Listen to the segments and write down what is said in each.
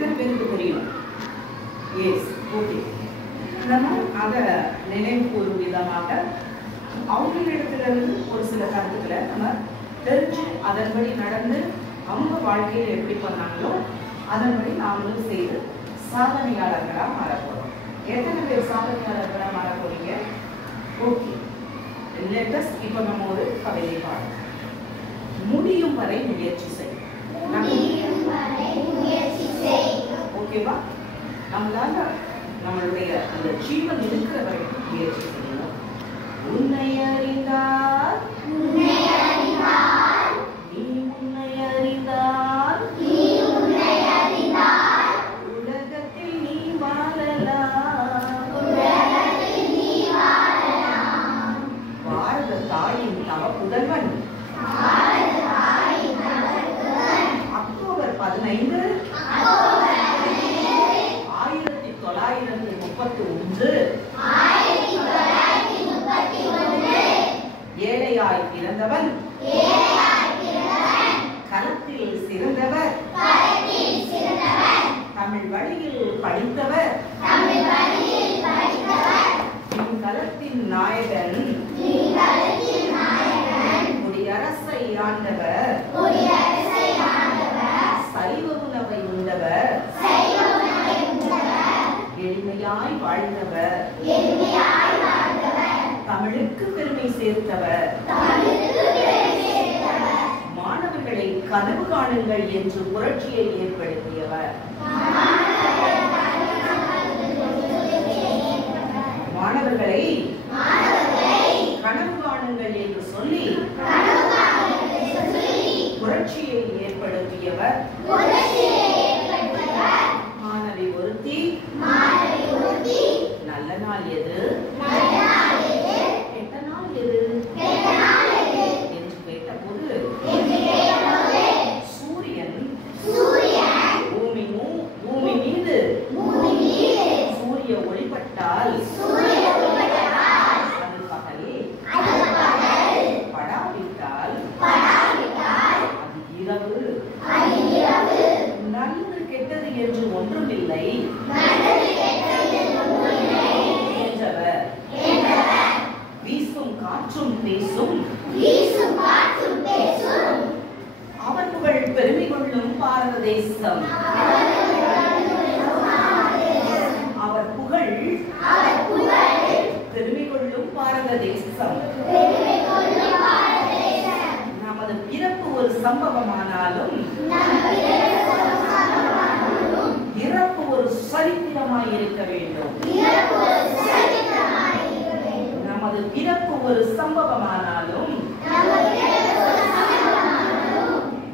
எத்தனை பேருக்கு தெரியும்? Yes, okay. நம்ம அதை நினைவு கூறும் விதமாக அவங்களிடத்திலிருந்து ஒரு சில கருத்துக்களை நம்ம தெரிஞ்சு அதன்படி நடந்து அவங்க வாழ்க்கையில் எப்படி பண்ணாங்களோ அதன்படி நாமளும் செய்து சாதனையாளர்களாக மாற போகிறோம். எத்தனை பேர் சாதனையாளர்களாக மாற போறீங்க? Okay, let's. இப்போ நம்ம ஒரு கவிதை பாடம். முடியும் வரை முயற்சி செய். ஓகேவா? நம்மளால நம்மளுடைய அந்த ஜீவன் இருக்கிற வரைக்கும் முயற்சி செய்யணும். உன்னை அறிந்தால் நீ உன்னை அறிந்தால் உலகத்தில் நீ வாழலாம். பாரத தாயின் தவ புதல்வன் அக்டோபர் 15, 1931 ஏழையாய் பிறந்தவன் களத்தில் சிறந்தவர், தமிழ் வழியில் படித்தவர், களத்தின் நாயகன், குடியரசை ஆண்டவர், சைவ உணவை உண்டவர், எளிமையாய் வாழ்ந்தவர், தமிழுக்கு பெருமை சேர்த்தவர், மாணவர்களை கனவு காணுங்கள் என்று புரட்சியை ஏற்படுத்தியவர், மாணவர்களை கனவு காணுங்கள் என்று சொல்லி புரட்சியை ஏற்படுத்தியவர், மாணவி ஒருத்தி நல்ல நாள் எது, கெட்ட நாள் எது என்று கேட்டபோது சூரியன் பூமி மீது சூரிய ஒளிப்பட்டால் அது பகல், படாவிட்டால் அது இரவு. நல்லது கெட்டது என்று ஒன்றுமில்லை என்றவர், வீசும் காற்றும் பேசும் அவர் புகழ் பெருமை கொள்ளும் பாரத தேசம், அவர் புகழ் பெருமை கொள்ளும் பாரத தேசம். நமது பிறப்பு ஒரு சம்பவமானாலும் இறப்பு ஒரு சரித்திரமாய் இருக்க வேண்டும். நமது பிறப்பு ஒரு சம்பவமானாலும்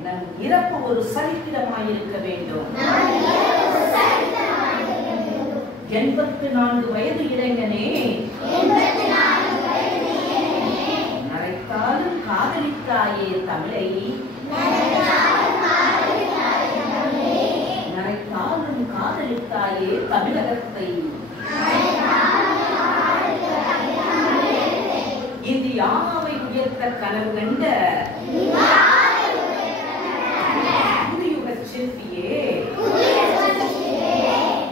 நம் இறப்பு ஒரு சரித்திரமாய் இருக்க வேண்டும். 84 வயது இளைஞனே, நரைத்தாலும் காதலித்தாயே தமிழை, நரைத்தாலும் காதலித்தாயே தமிழகத்தை, இந்தியாவை உயர்த்த கனவு கண்ட புதுயுக சிற்பியே,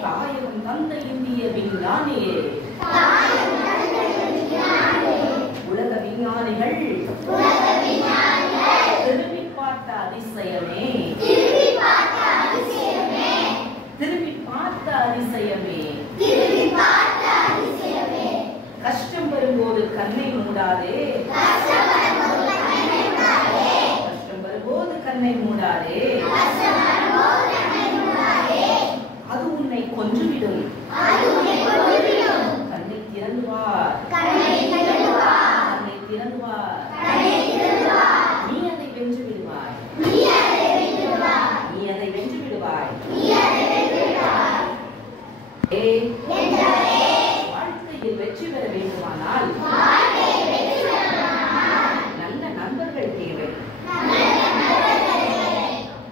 தாயகம் தந்த இந்திய விஞ்ஞானியே, உலக விஞ்ஞானிகள் திரும்பி பார்த்த அதிசயமே, திரும்பி பார்த்த அதிசயமே. கஷ்டம் வரும்போது கண்ணை மூடாதே, கஷ்டம் வரும்போது கண்ணை மூடாதே, அது உன்னை கொன்றுவிடும். கண்ணை திறந்து வா, கண்ணை திறந்து வா, நீ அதை வென்று விடுவாய், நீ அதை வென்று விடுவாய். வாழ்க்கையில் வெற்றி பெற வேண்டுமானால் நல்ல நண்பர்கள் தேவை.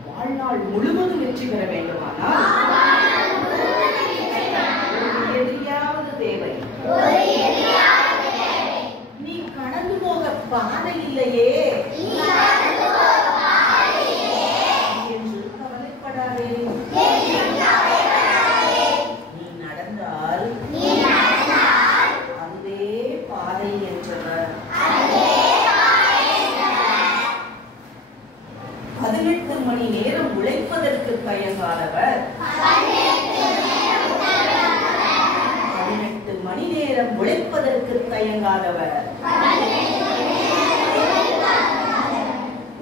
வாழ்நாள் முழுவதும் வெற்றி பெற வேண்டுமானால் ஒரு எதிரியாவது தேவை. நீ கடந்து போக பாதை இல்லையே என்று கவலைப்படாதே. 18 மணி நேரம் உழைப்பதற்கு தயங்காதவர் 18 மணி நேரம் உழைப்பதற்கு தயங்காதவர்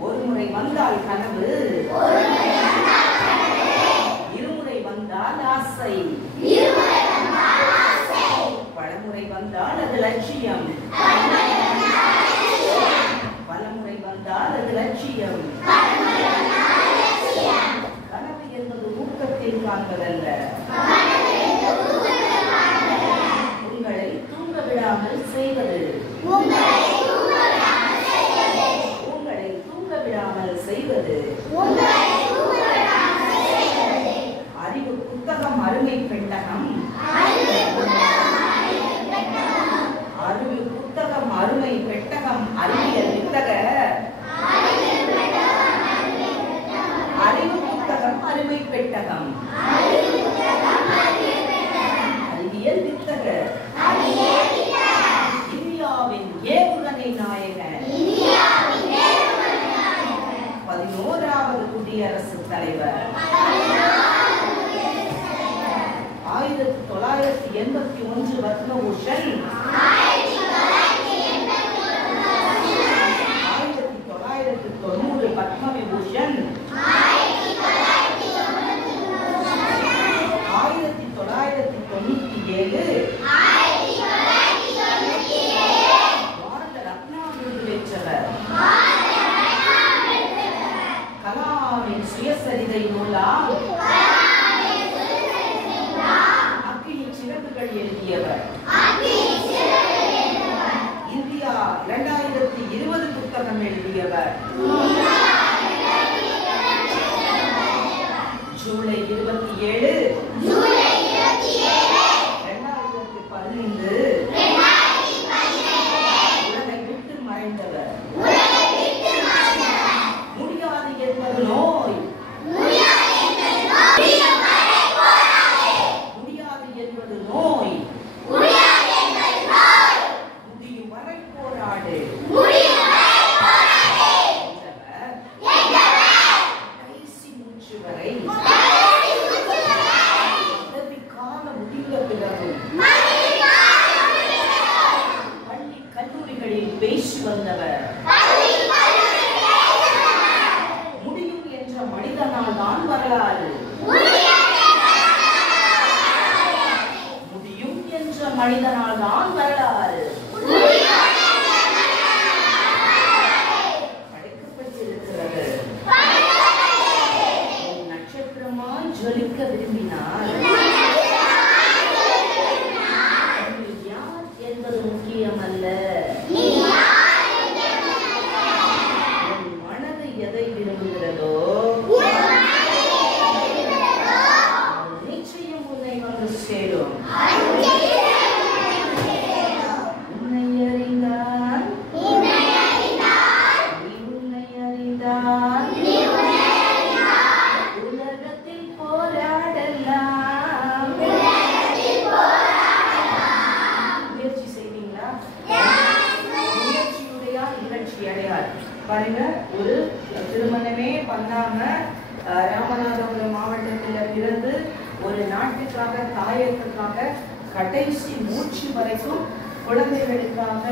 ஒரு முறை வந்தால் கனவு இருமுறை வந்தால் ஆசை பலமுறை வந்தால் அது லட்சியம் பலமுறை வந்தால் அது லட்சியம் கனவு என்பது ஊக்கத்தில் காண்பதல்ல உங்களை தூங்க விடாமல் செய்வது உங்களை தூங்க விடாமல் செய்வது அறிவு புத்தகம் அருமை பெட்டகம் அறிவு புத்தகம் அருமை பெட்டகம் அறிவியல் வித்தக அறிவு புத்தகம் அருமை பெட்டகம் அறிவியல் வித்தக இந்தியாவின் ஏவுகணை நாயகன் 11வது குடியரசுத் தலைவர் 1981 பத்மபூஷன் 1990 பத்மவிபூஷன் 1997 பாரத ரத்னா விருது பெற்றவர் கலாமின் சுயசரிதை நூலாம் அக்கினி சிறகுகள் எழுதியவர் இந்தியா 2020 புத்தகம் எழுதியவர் ஜூலை 27 2015 உலகை விட்டு மறைந்தவர் முடியாது என்பது நோய் முடியாது என்பது நோய் முடியும் வரை போராடு கடைசி மூச்சு வரை கால முடிந்த பிறகு பள்ளி கல்லூரிகளில் பேசி வந்தவர் முடியும் என்ற மனிதனால் தான் வரலாறு முடியும் என்ற மனிதனால் தான் வரலாறு படைக்கப்பட்டிருக்கிறது நட்சத்திரமாய் ஜொலிக்க விரும்பினார் யார் என்பது முக்கியமல்ல மனது எதை விரும்புகிறதோ நிச்சயம் உன்னை வந்து சேரும் உன்னை அறிந்தால் நீ உன்னை அறிந்தால் உலகத்தில் போராடலாம் முயற்சி செய்வீங்களா முயற்சியுடையார் நிகழ்ச்சி அடையார் பாருங்க ஒரு திருமணமே பண்ணாம ராமநாதபுரம் மாவட்டத்தில் பிறந்து ஒரு நாட்டுக்காக தாயத்துக்காக கடைசி மூச்சு வரைக்கும் குழந்தைகளுக்காக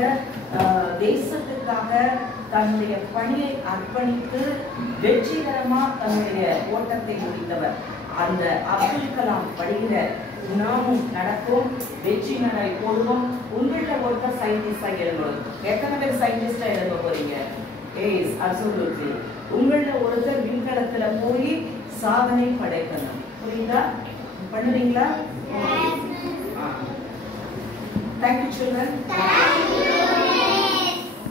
தேசத்துக்காக தன்னுடைய பணியை அர்ப்பணித்து வெற்றிகரமா தன்னுடைய ஓட்டத்தை முடித்தவர் அந்த அப்துல் கலாம் படுகிற நாமும் நடக்கும் வெற்றி நடை போடுவோம் உங்கள்கிட்ட ஒருத்தர் சயின்டிஸ்டா எழுதணும் எத்தனை பேர் சயின்டிஸ்டா எழுத போறீங்க எஸ் அப்சல்யூட்லி உங்கள்ட்ட ஒருத்தர் விண்கலத்துல போய் சாதனை படைக்கணும் புரியுதா பண்ணுவீங்களா Thank you children.